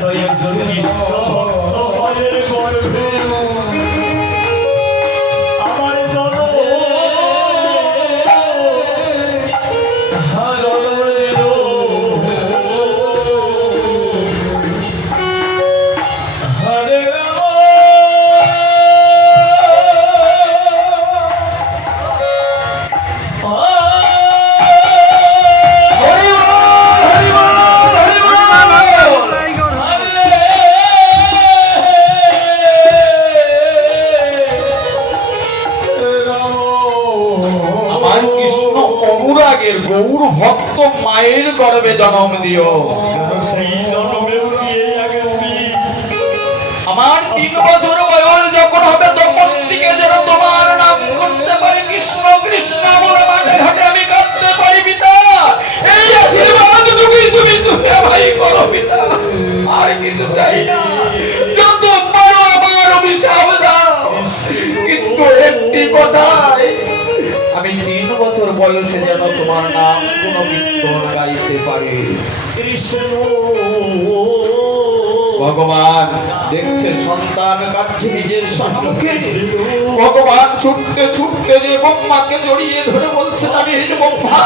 તો એક જરૂરી কৃষ্ণ অনুরাগের গৌর ভক্ত মায়ের গর্ভে জন্ম দিও। আমার তিন বছর বয়স যখন হবে, তখন থেকে যেন তোমার নাম করতে পারি কৃষ্ণ কৃষ্ণ বলে মাঠে ঘাটে আমি কাঁদতে পারি, পিতা। এই আশীর্বাদ তুমি তুমি তুমি ভাই করো, পিতা। আর কিছু চাই না। যত পারো আমার অভিশাপ দাও। কিন্তু একটি কথাই, আমি বয়সে যেন তোমার নাম কোনো কীর্তন গাইতে পারে। ভগবান দেখছে সন্তান কাছে নিজের সম্মুখে ভগবান ছুটতে ছুটতে যে বম্মাকে জড়িয়ে ধরে বলছে আমি ব্রহ্মা